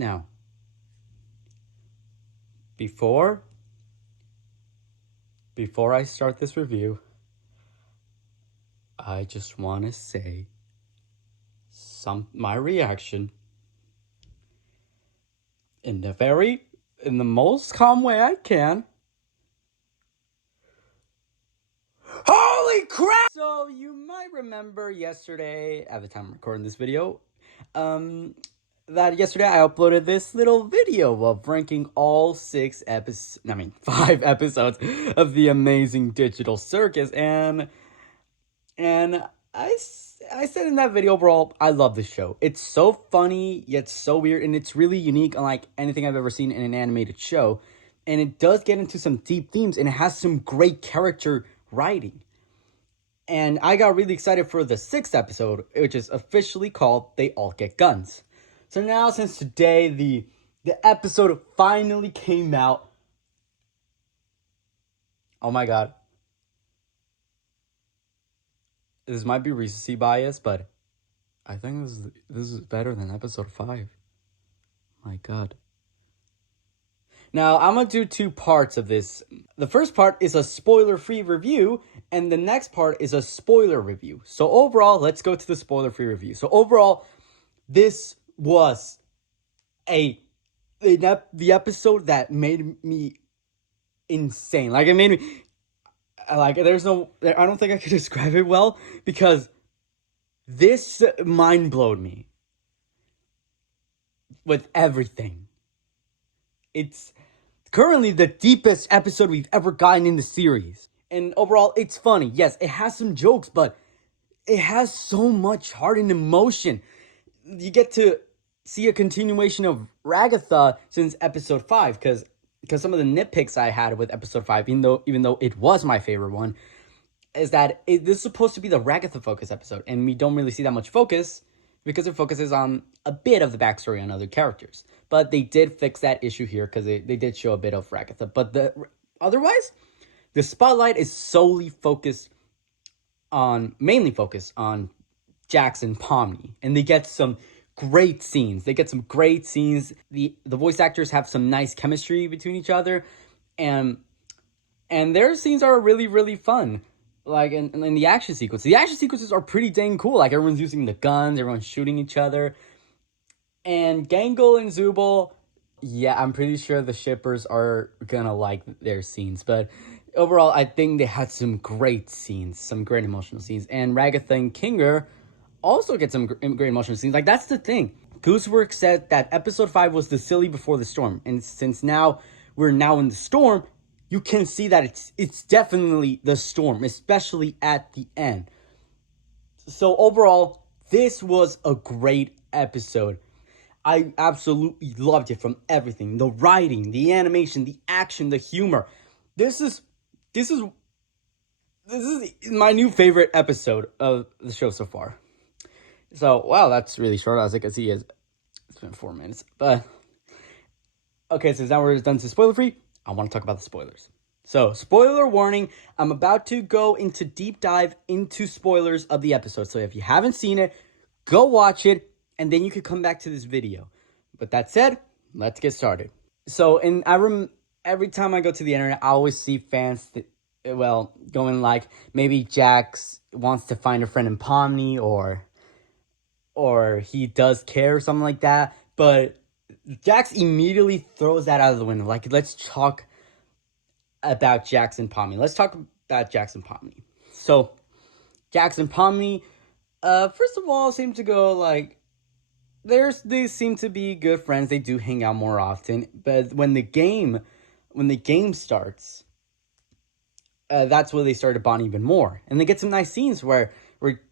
Now, before I start this review, I just want to say my reaction in the most calm way I can. Holy crap! So you might remember yesterday, at the time I'm recording this video, that yesterday I uploaded this little video of ranking all 5 episodes of the amazing digital circus, and I said in that video, overall, I love this show. It's so funny, yet so weird, and it's really unique, unlike anything I've ever seen in an animated show. And it does get into some deep themes, and it has some great character writing. And I got really excited for the 6th episode, which is officially called They All Get Guns. So now, since today, the episode finally came out. Oh my god. This might be recency bias, but I think this is better than episode 5. My god. Now, I'm going to do 2 parts of this. The first part is a spoiler-free review, and the next part is a spoiler review. So overall, let's go to the spoiler-free review. So overall, this was the episode that made me insane. Like, it made me... Like, I don't think I could describe it well, because this mind-blowed me with everything. It's currently the deepest episode we've ever gotten in the series. And overall, it's funny. Yes, it has some jokes, but it has so much heart and emotion. You get to see a continuation of Ragatha since episode 5, because some of the nitpicks I had with episode 5, even though it was my favorite one, is that this is supposed to be the Ragatha focus episode, and we don't really see that much focus because it focuses on a bit of the backstory on other characters. But they did fix that issue here because they did show a bit of Ragatha. But otherwise, the spotlight is mainly focused on Jax and Pomni, and they get some great scenes. The voice actors have some nice chemistry between each other, and their scenes are really, really fun. Like in the action sequences. The action sequences are pretty dang cool. Like, everyone's using the guns, everyone's shooting each other. And Gangle and Zooble, yeah, I'm pretty sure the shippers are gonna like their scenes. But overall, I think they had some great scenes, some great emotional scenes. And Ragatha and Kinger also get some great emotional scenes. Like, that's the thing. Gooseworx said that episode 5 was the silly before the storm. And since we're now in the storm, you can see that it's definitely the storm, especially at the end. So overall, this was a great episode. I absolutely loved it from everything. The writing, the animation, the action, the humor. This is my new favorite episode of the show so far. So, wow, that's really short. As I can see, it's been 4 minutes. But, okay, since now we're done to spoiler-free, I want to talk about the spoilers. So, spoiler warning, I'm about to go into deep dive into spoilers of the episode. So, if you haven't seen it, go watch it, and then you can come back to this video. But that said, let's get started. So, every time I go to the internet, I always see fans going like, maybe Jax wants to find a friend in Pomni, or he does care or something like that. But Jax immediately throws that out of the window. Like, let's talk about Jax and Pomni. Let's talk about Jax and Pomni. So, Jax and Pomni, first of all, seem to go like, they seem to be good friends. They do hang out more often. But when the game starts, that's where they started bonding even more. And they get some nice scenes where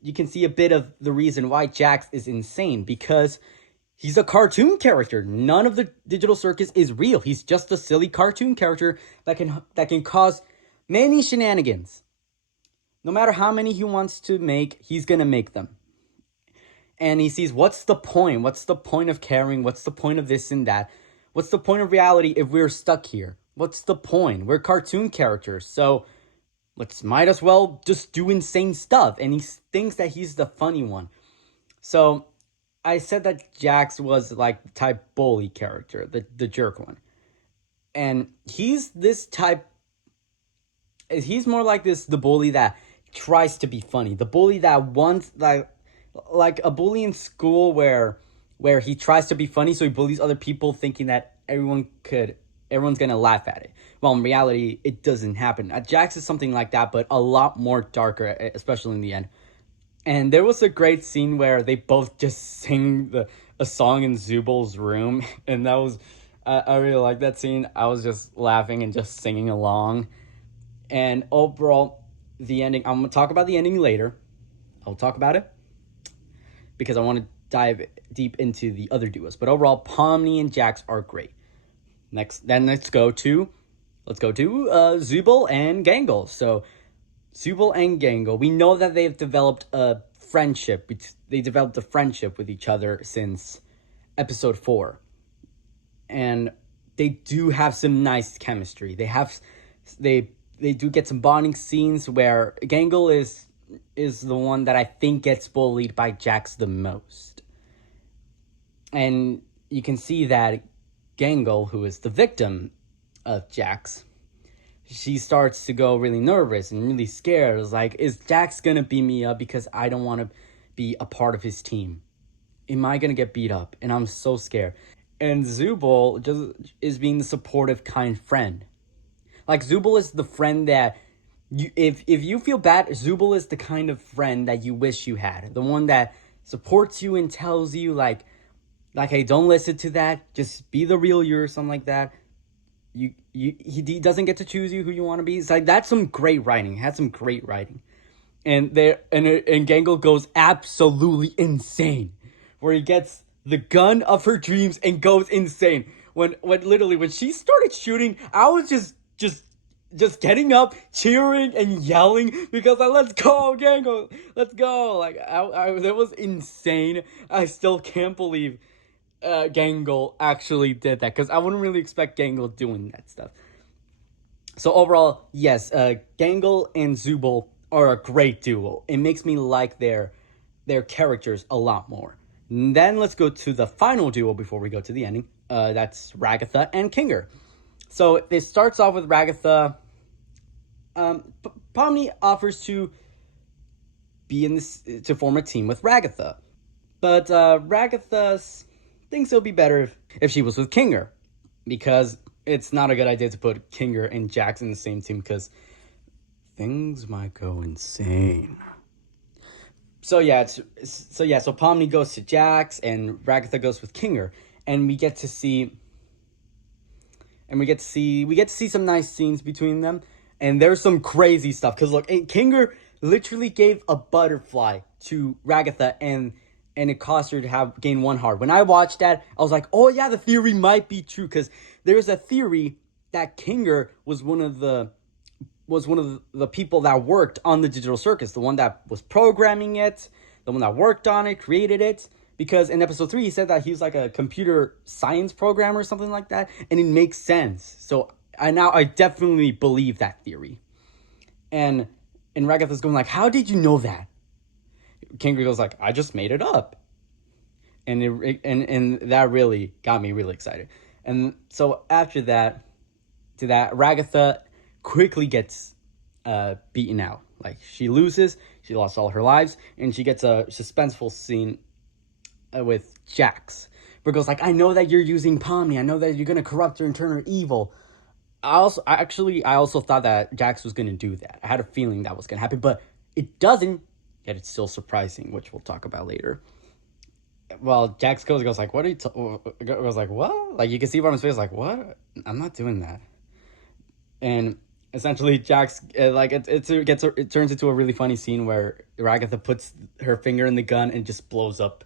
you can see a bit of the reason why Jax is insane, because he's a cartoon character. None of the digital circus is real. He's just a silly cartoon character that can cause many shenanigans. No matter how many he wants to make, he's gonna make them. And he sees, what's the point? What's the point of caring? What's the point of this and that? What's the point of reality if we're stuck here? What's the point? We're cartoon characters, so might as well just do insane stuff. And he thinks that he's the funny one. So I said that Jax was like the type bully character, the jerk one. And he's this type, he's more like this, the bully that tries to be funny. The bully that wants, like a bully in school where he tries to be funny, so he bullies other people thinking that everyone's gonna laugh at it. Well, in reality, it doesn't happen. Jax is something like that, but a lot more darker, especially in the end. And there was a great scene where they both just sing a song in Zooble's room, and that was I really like that scene. I was just laughing and just singing along. And overall, the ending. I'm gonna talk about the ending later. I'll talk about it because I want to dive deep into the other duos. But overall, Pomni and Jax are great. Let's go to Zooble and Gangle. So Zooble and Gangle, we know that they've developed a friendship. They developed a friendship with each other since episode 4, and they do have some nice chemistry. They do get some bonding scenes where Gangle is the one that I think gets bullied by Jax the most, and you can see that Gangle, who is the victim of Jax, she starts to go really nervous and really scared. It's like, is Jax gonna beat me up because I don't want to be a part of his team? Am I gonna get beat up? And I'm so scared. And Zooble just is being the supportive, kind friend. Like, Zooble is the friend that if you feel bad, Zooble is the kind of friend that you wish you had. The one that supports you and tells you like, hey, don't listen to that. Just be the real you or something like that. He doesn't get to choose you who you want to be. It's like, that's some great writing. It had some great writing. And Gangle goes absolutely insane, where he gets the gun of her dreams and goes insane. When she started shooting, I was just getting up, cheering and yelling because let's go, Gangle, let's go. Like, that was insane. I still can't believe Gangle actually did that, because I wouldn't really expect Gangle doing that stuff. So overall, yes, Gangle and Zooble are a great duo. It makes me like their characters a lot more. And then let's go to the final duo before we go to the ending. That's Ragatha and Kinger. So it starts off with Ragatha. Pomni offers to to form a team with Ragatha, but Ragatha thinks it'll be better if she was with Kinger, because it's not a good idea to put Kinger and Jax in the same team, because things might go insane. So Pomni goes to Jax and Ragatha goes with Kinger, and we get to see some nice scenes between them, and there's some crazy stuff, because look, Kinger literally gave a butterfly to Ragatha, and it caused her to gain 1 heart. When I watched that, I was like, oh yeah, the theory might be true, because there's a theory that Kinger was one of the people that worked on the digital circus, the one that was programming it, the one that worked on it, created it. Because in episode 3, he said that he was like a computer science programmer or something like that, and it makes sense. So I definitely believe that theory. And Ragatha's going like, how did you know that? Kinger goes like, I just made it up. And that really got me really excited. And so after that, Ragatha quickly gets beaten out. Like, she loses, she lost all her lives, and she gets a suspenseful scene with Jax, where it goes like, I know that you're using Pomni, I know that you're gonna corrupt her and turn her evil. I also thought that Jax was gonna do that. I had a feeling that was gonna happen, but it doesn't. Yet it's still surprising, which we'll talk about later. Well, Jax goes like, what are you goes like, what? Like, you can see on his face like, what? I'm not doing that. And essentially Jax, it turns into a really funny scene where Ragatha puts her finger in the gun and just blows up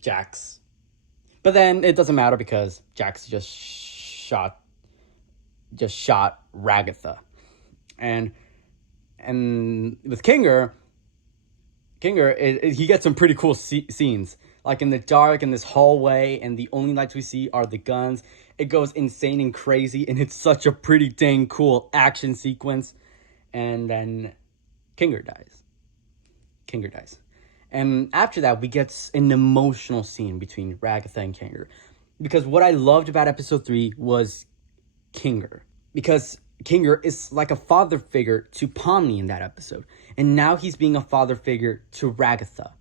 Jax. But then it doesn't matter, because Jax just shot Ragatha. And with Kinger, he gets some pretty cool scenes. Like, in the dark, in this hallway, and the only lights we see are the guns. It goes insane and crazy, and it's such a pretty dang cool action sequence. And then Kinger dies. And after that, we get an emotional scene between Ragatha and Kinger. Because what I loved about episode 3 was Kinger. Because Kinger is like a father figure to Pomni in that episode. And now he's being a father figure to Ragatha.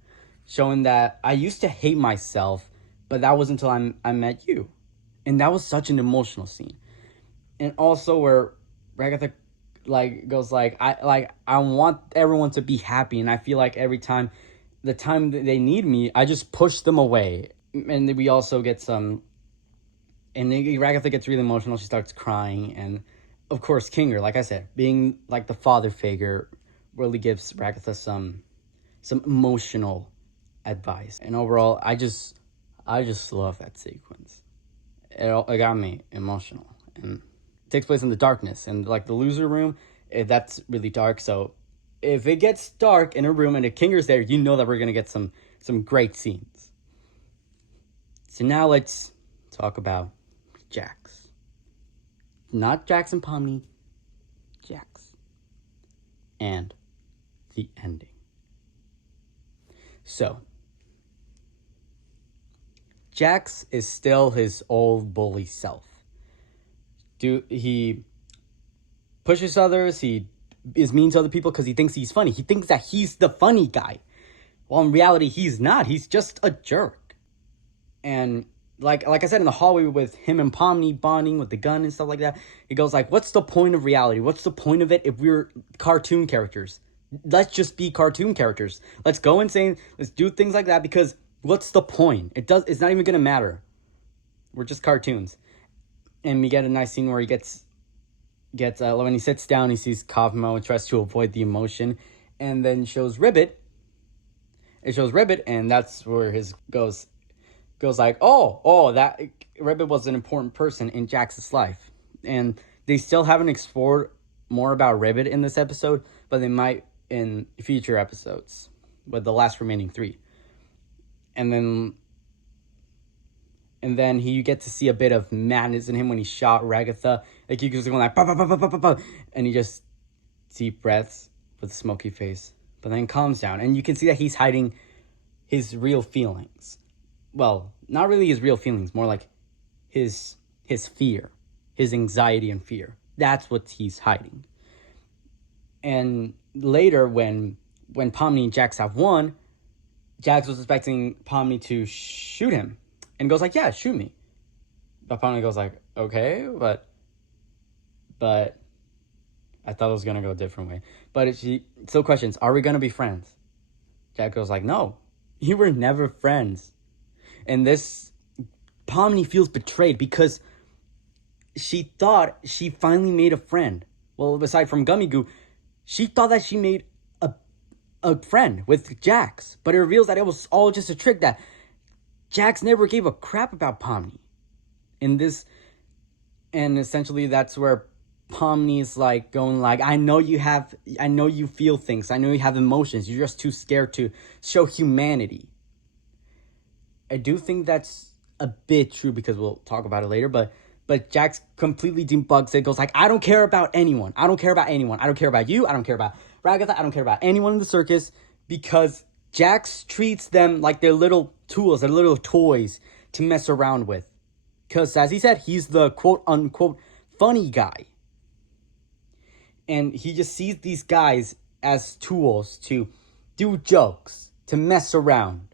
Showing that I used to hate myself, but that was until I met you. And that was such an emotional scene. And also where Ragatha goes I want everyone to be happy, and I feel like every time the time that they need me, I just push them away. And then we also get some, and Ragatha gets really emotional. She starts crying, and of course Kinger, like I said, being like the father figure, really gives Ragatha some emotional advice. And overall, I just love that sequence. It got me emotional, and it takes place in the darkness, and like the loser room, that's really dark. So if it gets dark in a room and if Kinger's there, you know that we're gonna get some great scenes. So now let's talk about Jax. Not Jax and Pomni, Jax. And the ending. So, Jax is still his old bully self. He pushes others, he is mean to other people because he thinks he's funny. He thinks that he's the funny guy. Well, in reality, he's not. He's just a jerk. And like I said, in the hallway with him and Pomni bonding with the gun and stuff like that, he goes like, what's the point of reality? What's the point of it if we're cartoon characters? Let's just be cartoon characters. Let's go insane. Let's do things like that, because what's the point? It's not even going to matter. We're just cartoons. And we get a nice scene where he gets when he sits down, he sees Cosmo and tries to avoid the emotion, and then shows Ribbit. It shows Ribbit, and that's where his goes like, oh, that Ribbit was an important person in Jax's life. And they still haven't explored more about Ribbit in this episode, but they might in future episodes with the last remaining 3. And then you get to see a bit of madness in him when he shot Ragatha. Like, he goes going like, bah, bah, bah, bah, bah, bah, bah, and he just deep breaths with a smoky face, but then calms down. And you can see that he's hiding his real feelings. Well, not really his real feelings, more like his fear, his anxiety and fear. That's what he's hiding. And later, when Pomni and Jax have won, Jax was expecting Pomni to shoot him, and goes like, yeah, shoot me. But Pomni goes like, okay, but I thought it was gonna go a different way. But she still questions, are we gonna be friends? Jax goes like, no, you were never friends. And this, Pomni feels betrayed because she thought she finally made a friend. Well, aside from Gummy Goo, she thought that she made a friend with Jax. But it reveals that it was all just a trick, that Jax never gave a crap about Pomni. And essentially that's where Pomni's like going like, I know you feel things. I know you have emotions. You're just too scared to show humanity. I do think that's a bit true, because we'll talk about it later, but Jax completely debugs it, goes like, I don't care about anyone. I don't care about anyone. I don't care about you. I don't care about Ragatha. I don't care about anyone in the circus, because Jax treats them like they're little tools, they're little toys to mess around with. Because, as he said, he's the quote-unquote funny guy. And he just sees these guys as tools to do jokes, to mess around,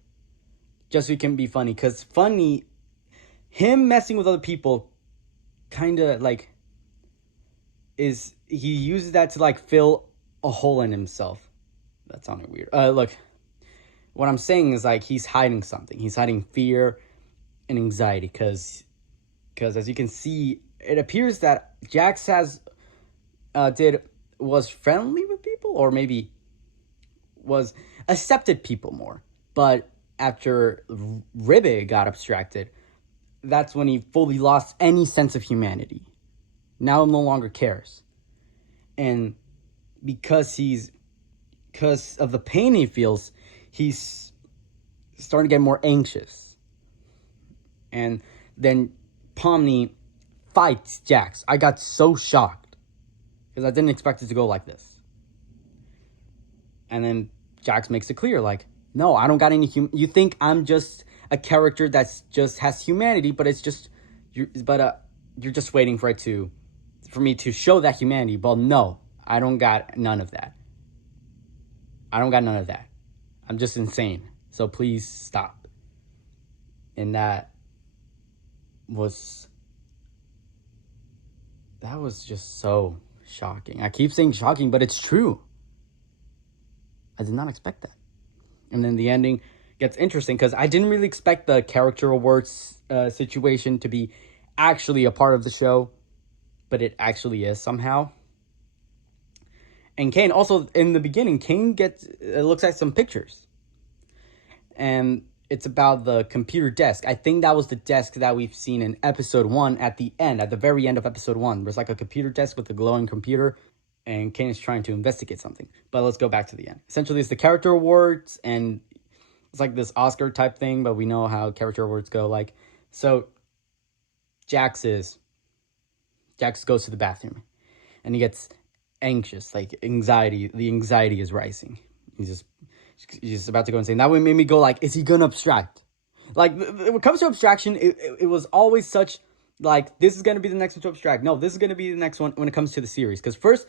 just so he can be funny. Because him messing with other people kind of like he uses that to like fill a hole in himself. That sounded weird. Look, what I'm saying is like he's hiding something. He's hiding fear and anxiety, because as you can see, it appears that Jax was friendly with people, or maybe was accepted people more. But after Ribbit got abstracted, that's when he fully lost any sense of humanity. Now he no longer cares. And because of the pain he feels, he's starting to get more anxious. And then Pomni fights Jax. I got so shocked, because I didn't expect it to go like this. And then Jax makes it clear, like, No, I don't got any you think I'm just a character that's just has humanity, but it's just you're just waiting for me to show that humanity. But no, I don't got none of that. I don't got none of that. I'm just insane. So please stop. And was that was just so shocking. I keep saying shocking, but it's true. I did not expect that. And then the ending gets interesting because I didn't really expect the character awards situation to be actually a part of the show, but it actually is somehow. And Kane, also in the beginning, Kane looks at some pictures. And it's about the computer desk. I think that was the desk that we've seen in episode 1 at the very end of episode 1. There's like a computer desk with a glowing computer, and Kane is trying to investigate something. But let's go back to the end. Essentially, it's the character awards, and it's like this Oscar type thing, but we know how character awards go. Like, so Jax goes to the bathroom, and he gets anxious, like anxiety. The anxiety is rising. He's just about to go insane. That would make me go like, is he gonna abstract? Like, when it comes to abstraction, it was always such, like, this is gonna be the next one to abstract. No, this is gonna be the next one when it comes to the series. Because first,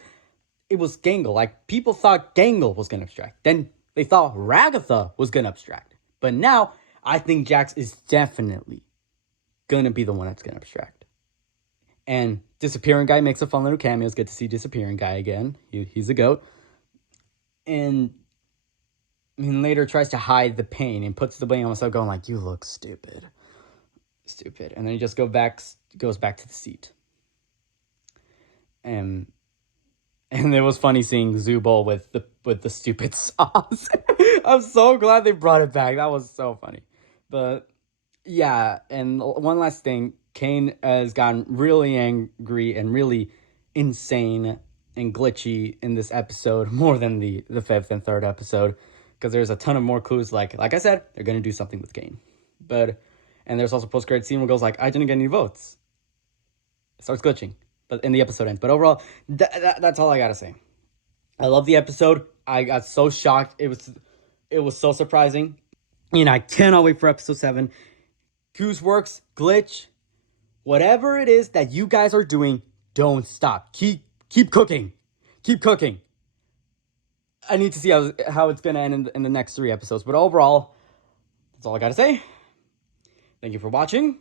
it was Gangle. Like, people thought Gangle was gonna abstract. Then they thought Ragatha was gonna abstract. But now, I think Jax is definitely gonna be the one that's gonna abstract. And Disappearing Guy makes a fun little cameo. It's good to see Disappearing Guy again. He's a goat. And later tries to hide the pain and puts the blame on himself, going like, you look stupid. And then he just goes back to the seat. And it was funny seeing Zooble with the stupid sauce. I'm so glad they brought it back. That was so funny. But yeah, and one last thing, Kane has gotten really angry and really insane and glitchy in this episode, more than the fifth and third episode, because there's a ton of more clues. Like I said, they're gonna do something with Kane. And there's also post-credit scene where it goes like, I didn't get any votes. It starts glitching, but in the episode ends. But overall, that's all I gotta say. I love the episode. I got so shocked. It was so surprising. And I cannot wait for episode 7. Gooseworx, glitch, whatever it is that you guys are doing, don't stop. Keep cooking. Keep cooking. I need to see how it's gonna end in the next 3 episodes. But overall, that's all I gotta say. Thank you for watching.